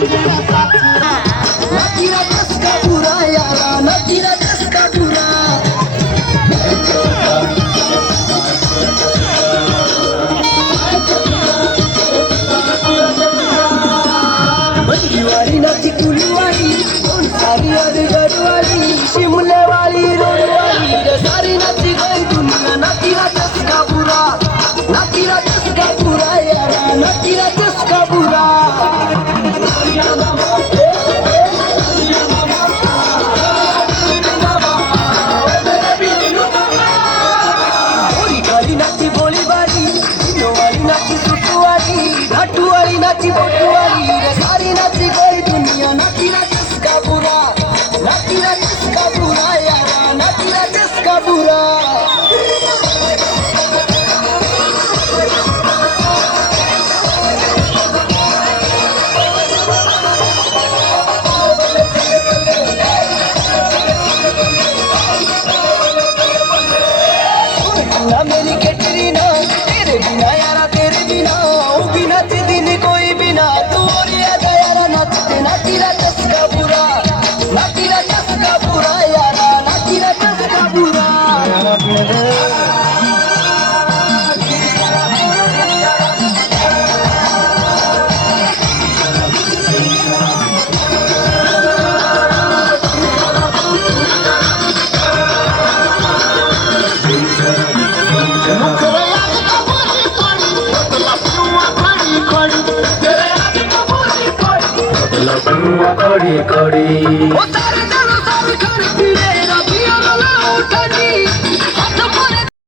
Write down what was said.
नातीला चस्का पुरा याला नातीला चस्का पुरा बंदीवाली नाची कुलीवाली दोन सारी अरे गरवाली शिमलेवाली रोडवाली सारी नाची गई दुनिया नातीला चस्का पुरा नातीला चस्का पुरा याला नातीला चस्का पुरा घाटुवाली नाची बोटवाली सारी नाची गई दुनिया नातीला चस्का पुरा नातीला चस्का पुरा यारा नातीला चस्का पुरा मेरी कैटरीना तेरे बिना यारा तेरे बिना भी नाचे दिन कोई बिना तू और यादा यारा नाचते नातीला चस्का पुरा नातीला चस्का पुरा यारा नातीला चस्का पुरा खड़ी खड़ी